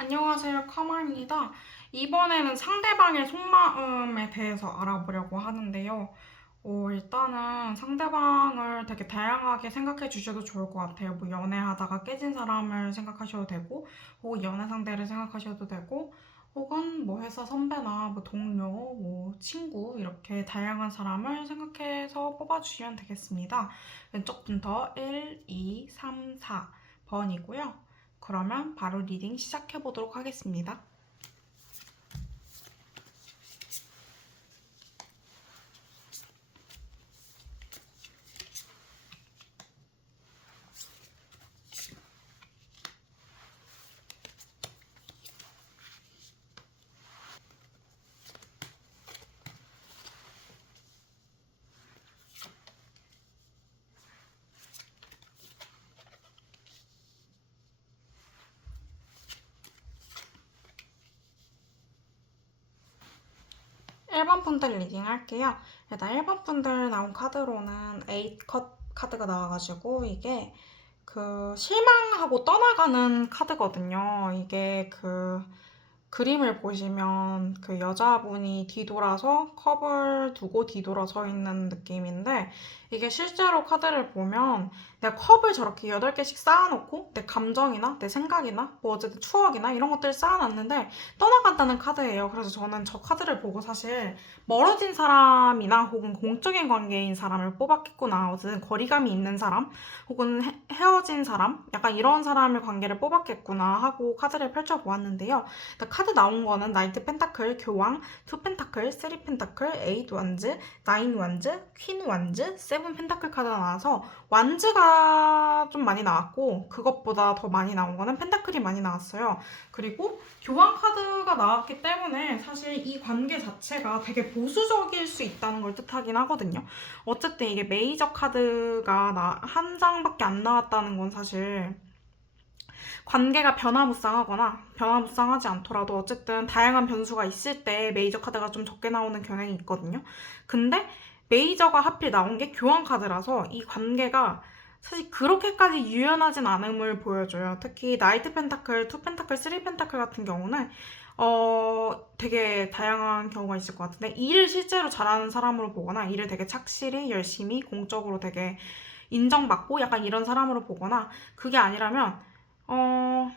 안녕하세요, 카마입니다. 이번에는 상대방의 속마음에 대해서 알아보려고 하는데요. 일단은 상대방을 되게 다양하게 생각해 주셔도 좋을 것 같아요. 뭐 연애하다가 깨진 사람을 생각하셔도 되고, 혹은 연애 상대를 생각하셔도 되고, 혹은 뭐 회사 선배나 뭐 동료, 뭐 친구 이렇게 다양한 사람을 생각해서 뽑아주시면 되겠습니다. 왼쪽부터 1, 2, 3, 4번이고요. 그러면 바로 리딩 시작해 보도록 하겠습니다. 1번 분들 리딩 할게요. 일단 1번 분들 나온 카드로는 8컷 카드가 나와가지고 이게 실망하고 떠나가는 카드거든요. 이게 그림을 보시면 여자분이 뒤돌아서 컵을 두고 뒤돌아 서 있는 느낌인데, 이게 실제로 카드를 보면 내가 컵을 저렇게 8개씩 쌓아놓고 내 감정이나 내 생각이나 뭐 어쨌든 추억이나 이런 것들을 쌓아놨는데 떠나간다는 카드예요. 그래서 저는 저 카드를 보고 사실 멀어진 사람이나 혹은 공적인 관계인 사람을 뽑았겠구나, 어쨌든 거리감이 있는 사람 혹은 헤어진 사람, 약간 이런 사람의 관계를 뽑았겠구나 하고 카드를 펼쳐보았는데요. 카드 나온 거는 나이트 펜타클, 교황, 투 펜타클, 쓰리 펜타클, 에잇 완즈, 나인 완즈, 퀸 완즈, 세븐 펜타클 카드가 나와서 완즈가 좀 많이 나왔고, 그것보다 더 많이 나온 거는 펜타클이 많이 나왔어요. 그리고 교황 카드가 나왔기 때문에 사실 이 관계 자체가 되게 보수적일 수 있다는 걸 뜻하긴 하거든요. 어쨌든 이게 메이저 카드가 한 장밖에 안 나왔다는 건 사실 관계가 변화무쌍하지 않더라도 어쨌든 다양한 변수가 있을 때 메이저 카드가 좀 적게 나오는 경향이 있거든요. 근데 메이저가 하필 나온 게 교환 카드라서 이 관계가 사실 그렇게까지 유연하진 않음을 보여줘요. 특히 나이트 펜타클, 투 펜타클, 쓰리 펜타클 같은 경우는 되게 다양한 경우가 있을 것 같은데, 일을 실제로 잘하는 사람으로 보거나 일을 되게 착실히 열심히 공적으로 되게 인정받고 약간 이런 사람으로 보거나, 그게 아니라면 어,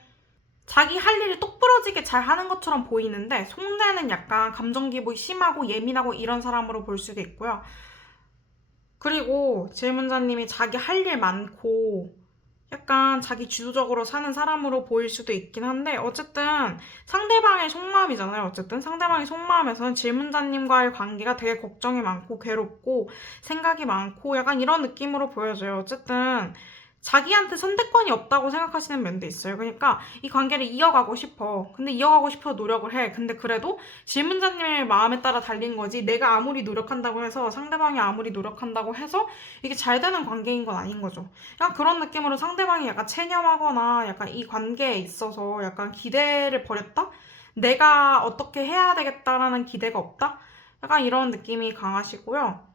자기 할 일을 똑부러지게 잘 하는 것처럼 보이는데 속내는 약간 감정 기복이 심하고 예민하고 이런 사람으로 볼 수도 있고요. 그리고 질문자님이 자기 할 일 많고 약간 자기 주도적으로 사는 사람으로 보일 수도 있긴 한데, 어쨌든 상대방의 속마음이잖아요. 어쨌든 상대방의 속마음에서는 질문자님과의 관계가 되게 걱정이 많고 괴롭고 생각이 많고 약간 이런 느낌으로 보여져요. 어쨌든 자기한테 선택권이 없다고 생각하시는 면도 있어요. 그러니까 이 관계를 이어가고 싶어. 근데 이어가고 싶어 노력을 해. 근데 그래도 질문자님의 마음에 따라 달린 거지, 내가 아무리 노력한다고 해서 상대방이 아무리 노력한다고 해서 이게 잘 되는 관계인 건 아닌 거죠. 약간 그런 느낌으로 상대방이 약간 체념하거나 약간 이 관계에 있어서 약간 기대를 버렸다? 내가 어떻게 해야 되겠다라는 기대가 없다? 약간 이런 느낌이 강하시고요.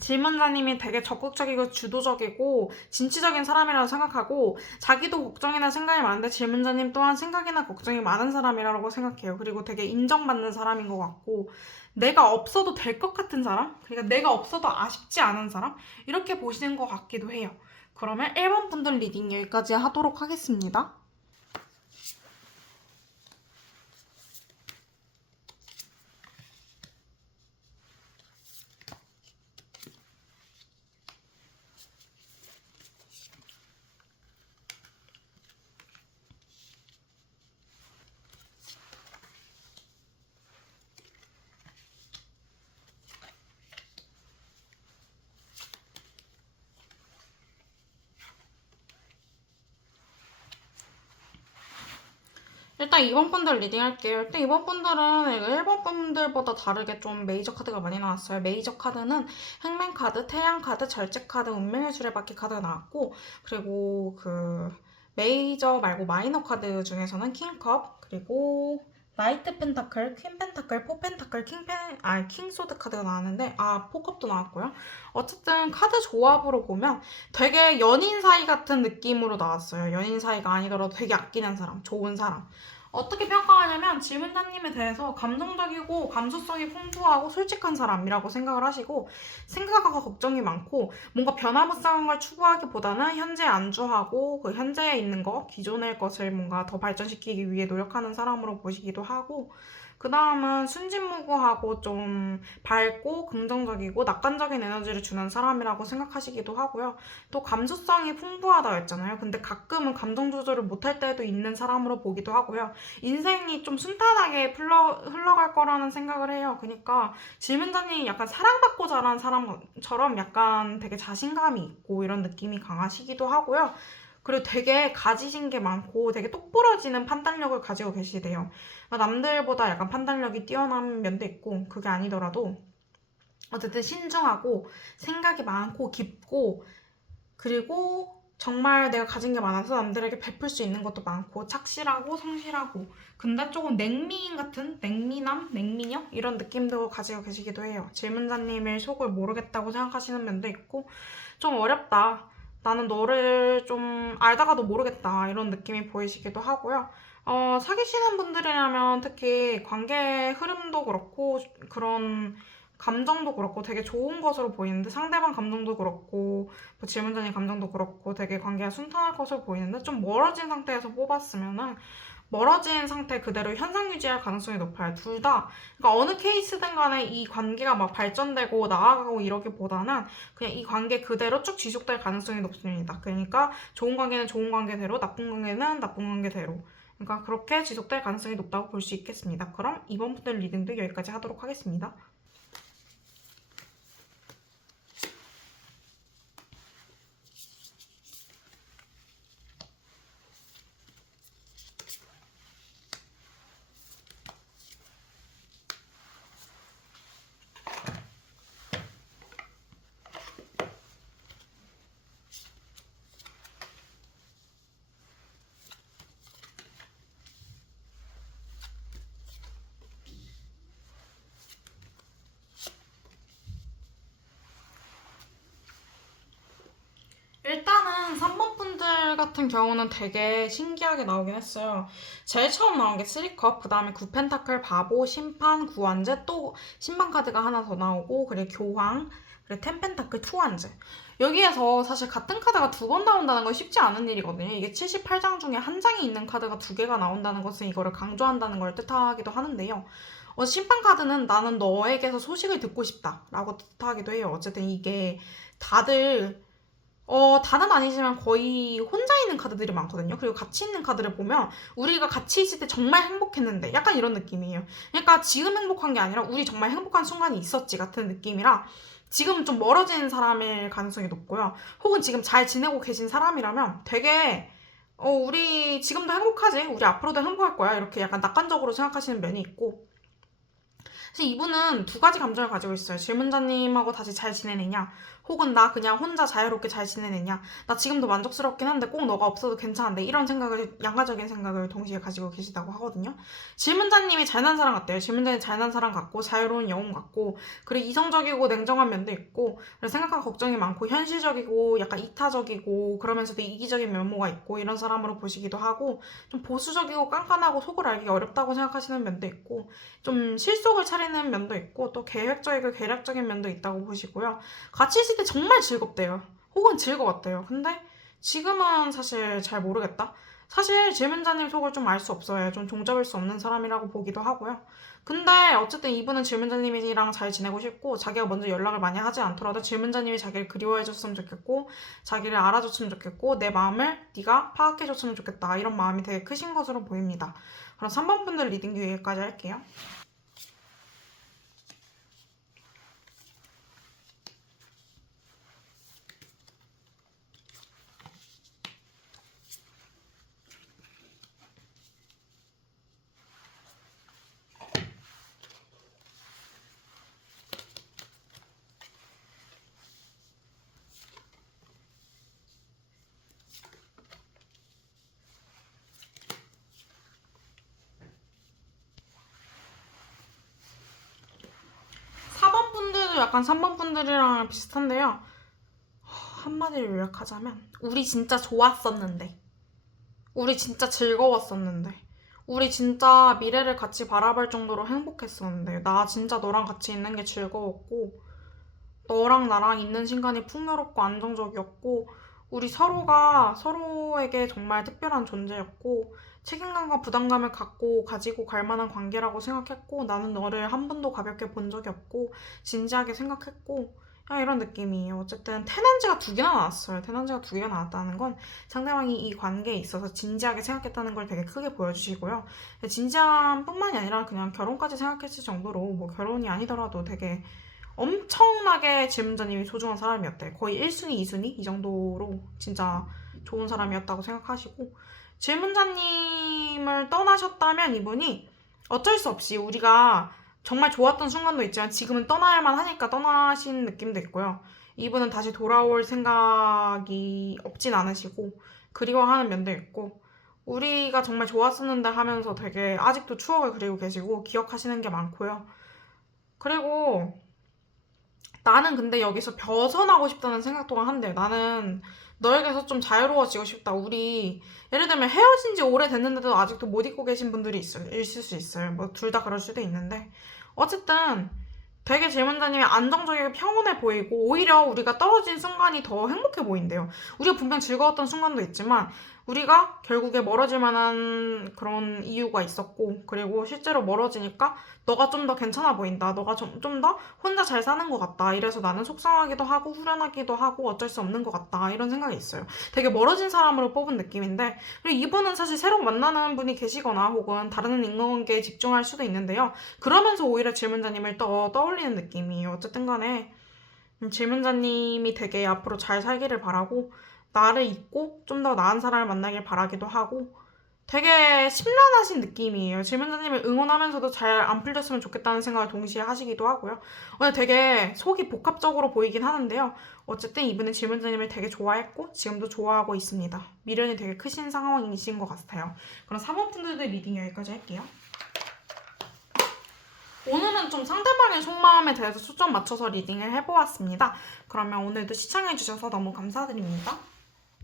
질문자님이 되게 적극적이고 주도적이고 진취적인 사람이라고 생각하고, 자기도 걱정이나 생각이 많은데 질문자님 또한 생각이나 걱정이 많은 사람이라고 생각해요. 그리고 되게 인정받는 사람인 것 같고, 내가 없어도 될 것 같은 사람? 그러니까 내가 없어도 아쉽지 않은 사람? 이렇게 보시는 것 같기도 해요. 그러면 1번 분들 리딩 여기까지 하도록 하겠습니다. 일단 2번 분들 리딩 할게요. 일단 2번 분들은 1번 분들보다 다르게 좀 메이저 카드가 많이 나왔어요. 메이저 카드는 행맨 카드, 태양 카드, 절제 카드, 운명의 수레바퀴 카드가 나왔고, 그리고 메이저 말고 마이너 카드 중에서는 킹컵, 그리고 나이트 펜타클, 퀸 펜타클, 포 펜타클, 킹소드 카드가 나왔는데, 포컵도 나왔고요. 어쨌든 카드 조합으로 보면 되게 연인 사이 같은 느낌으로 나왔어요. 연인 사이가 아니더라도 되게 아끼는 사람, 좋은 사람. 어떻게 평가하냐면 질문자님에 대해서 감정적이고 감수성이 풍부하고 솔직한 사람이라고 생각을 하시고 생각하고 걱정이 많고 뭔가 변화무쌍한 걸 추구하기보다는 현재에 안주하고 그 현재에 있는 거 기존의 것을 뭔가 더 발전시키기 위해 노력하는 사람으로 보시기도 하고 그 다음은 순진무구하고 좀 밝고 긍정적이고 낙관적인 에너지를 주는 사람이라고 생각하시기도 하고요. 또 감수성이 풍부하다 했잖아요. 근데 가끔은 감정 조절을 못할 때도 있는 사람으로 보기도 하고요. 인생이 좀 순탄하게 흘러갈 거라는 생각을 해요. 그러니까 질문자님이 약간 사랑받고 자란 사람처럼 약간 되게 자신감이 있고 이런 느낌이 강하시기도 하고요. 그리고 되게 가지신 게 많고 되게 똑부러지는 판단력을 가지고 계시대요. 남들보다 약간 판단력이 뛰어난 면도 있고 그게 아니더라도 어쨌든 신중하고 생각이 많고 깊고 그리고 정말 내가 가진 게 많아서 남들에게 베풀 수 있는 것도 많고 착실하고 성실하고 근데 조금 냉미인 같은 냉미남? 냉미녀? 이런 느낌도 가지고 계시기도 해요. 질문자님의 속을 모르겠다고 생각하시는 면도 있고 좀 어렵다. 나는 너를 좀 알다가도 모르겠다. 이런 느낌이 보이시기도 하고요. 사귀시는 분들이라면 특히 관계 흐름도 그렇고 그런 감정도 그렇고 되게 좋은 것으로 보이는데 상대방 감정도 그렇고 뭐 질문자님 감정도 그렇고 되게 관계가 순탄할 것으로 보이는데 좀 멀어진 상태에서 뽑았으면은 멀어진 상태 그대로 현상 유지할 가능성이 높아요. 둘 다. 그러니까 어느 케이스든 간에 이 관계가 막 발전되고 나아가고 이러기보다는 그냥 이 관계 그대로 쭉 지속될 가능성이 높습니다. 그러니까 좋은 관계는 좋은 관계대로, 나쁜 관계는 나쁜 관계대로. 그러니까 그렇게 지속될 가능성이 높다고 볼 수 있겠습니다. 그럼 이번 분들 리딩도 여기까지 하도록 하겠습니다. 일단은 3번 분들 같은 경우는 되게 신기하게 나오긴 했어요. 제일 처음 나온 게 3컵, 그 다음에 9펜타클, 바보, 심판, 구원제, 또 신방 카드가 하나 더 나오고, 그리고 교황, 그리고 10펜타클, 투원제. 여기에서 사실 같은 카드가 두 번 나온다는 건 쉽지 않은 일이거든요. 이게 78장 중에 한 장이 있는 카드가 두 개가 나온다는 것은 이거를 강조한다는 걸 뜻하기도 하는데요. 심판 카드는 나는 너에게서 소식을 듣고 싶다 라고 뜻하기도 해요. 어쨌든 이게 다들 다는 아니지만 거의 혼자 있는 카드들이 많거든요. 그리고 같이 있는 카드를 보면 우리가 같이 있을 때 정말 행복했는데 약간 이런 느낌이에요. 그러니까 지금 행복한 게 아니라 우리 정말 행복한 순간이 있었지 같은 느낌이라 지금 좀 멀어진 사람일 가능성이 높고요. 혹은 지금 잘 지내고 계신 사람이라면 되게 우리 지금도 행복하지? 우리 앞으로도 행복할 거야. 이렇게 약간 낙관적으로 생각하시는 면이 있고 사실 이분은 두 가지 감정을 가지고 있어요. 질문자님하고 다시 잘 지내느냐, 혹은 나 그냥 혼자 자유롭게 잘 지내느냐, 나 지금도 만족스럽긴 한데 꼭 너가 없어도 괜찮은데 이런 생각을 양가적인 생각을 동시에 가지고 계시다고 하거든요. 질문자님이 잘난 사람 같대요. 질문자님 잘난 사람 같고 자유로운 영혼 같고 그리고 이성적이고 냉정한 면도 있고 그리고 생각하고 걱정이 많고 현실적이고 약간 이타적이고 그러면서도 이기적인 면모가 있고 이런 사람으로 보시기도 하고 좀 보수적이고 깐깐하고 속을 알기 어렵다고 생각하시는 면도 있고 좀 실속을 차리는 면도 있고 또 계획적이고 계략적인 면도 있다고 보시고요. 같이 있을 때 정말 즐겁대요. 혹은 즐거웠대요. 근데 지금은 사실 잘 모르겠다. 사실 질문자님 속을 좀 알 수 없어요. 좀 종잡을 수 없는 사람이라고 보기도 하고요. 근데 어쨌든 이분은 질문자님이랑 잘 지내고 싶고 자기가 먼저 연락을 많이 하지 않더라도 질문자님이 자기를 그리워해줬으면 좋겠고 자기를 알아줬으면 좋겠고 내 마음을 네가 파악해줬으면 좋겠다. 이런 마음이 되게 크신 것으로 보입니다. 그럼 3번 분들 리딩 여기까지 할게요. 4번 분들도 약간 3번 분들이랑 비슷한데요. 한마디로 요약하자면 우리 진짜 좋았었는데 우리 진짜 즐거웠었는데 우리 진짜 미래를 같이 바라볼 정도로 행복했었는데, 나 진짜 너랑 같이 있는 게 즐거웠고, 너랑 나랑 있는 시간이 풍요롭고 안정적이었고, 우리 서로가 서로에게 정말 특별한 존재였고, 책임감과 부담감을 갖고 가지고 갈 만한 관계라고 생각했고, 나는 너를 한 번도 가볍게 본 적이 없고, 진지하게 생각했고, 그냥 이런 느낌이에요. 어쨌든 태난지가 두 개나 나왔어요. 태난지가 두 개가 나왔다는 건 상대방이 이 관계에 있어서 진지하게 생각했다는 걸 되게 크게 보여주시고요. 진지함 뿐만이 아니라 그냥 결혼까지 생각했을 정도로, 뭐 결혼이 아니더라도 되게 엄청나게 질문자님이 소중한 사람이었대. 거의 1순위, 2순위? 이 정도로 진짜 좋은 사람이었다고 생각하시고, 질문자님을 떠나셨다면 이분이 어쩔 수 없이 우리가 정말 좋았던 순간도 있지만 지금은 떠나야만 하니까 떠나신 느낌도 있고요. 이분은 다시 돌아올 생각이 없진 않으시고 그리워하는 면도 있고, 우리가 정말 좋았었는데 하면서 되게 아직도 추억을 그리고 계시고 기억하시는 게 많고요. 그리고 나는 근데 여기서 벗어나고 싶다는 생각도 한대요. 나는 너에게서 좀 자유로워지고 싶다. 우리 예를 들면 헤어진 지 오래됐는데도 아직도 못 잊고 계신 분들이 있을 수 있어요. 뭐 둘 다 그럴 수도 있는데 어쨌든 되게 질문자님이 안정적이고 평온해 보이고 오히려 우리가 떨어진 순간이 더 행복해 보인대요. 우리가 분명 즐거웠던 순간도 있지만 우리가 결국에 멀어질 만한 그런 이유가 있었고, 그리고 실제로 멀어지니까 너가 좀 더 괜찮아 보인다. 너가 좀 더 혼자 잘 사는 것 같다. 이래서 나는 속상하기도 하고 후련하기도 하고 어쩔 수 없는 것 같다. 이런 생각이 있어요. 되게 멀어진 사람으로 뽑은 느낌인데, 그리고 이분은 사실 새로 만나는 분이 계시거나 혹은 다른 인간관계에 집중할 수도 있는데요. 그러면서 오히려 질문자님을 떠올리는 느낌이에요. 어쨌든 간에 질문자님이 되게 앞으로 잘 살기를 바라고 나를 잊고 좀 더 나은 사람을 만나길 바라기도 하고 되게 심란하신 느낌이에요. 질문자님을 응원하면서도 잘 안 풀렸으면 좋겠다는 생각을 동시에 하시기도 하고요. 오늘 되게 속이 복합적으로 보이긴 하는데요. 어쨌든 이분은 질문자님을 되게 좋아했고 지금도 좋아하고 있습니다. 미련이 되게 크신 상황이신 것 같아요. 그럼 4번 분들의 리딩 여기까지 할게요. 오늘은 좀 상대방의 속마음에 대해서 초점 맞춰서 리딩을 해보았습니다. 그러면 오늘도 시청해주셔서 너무 감사드립니다.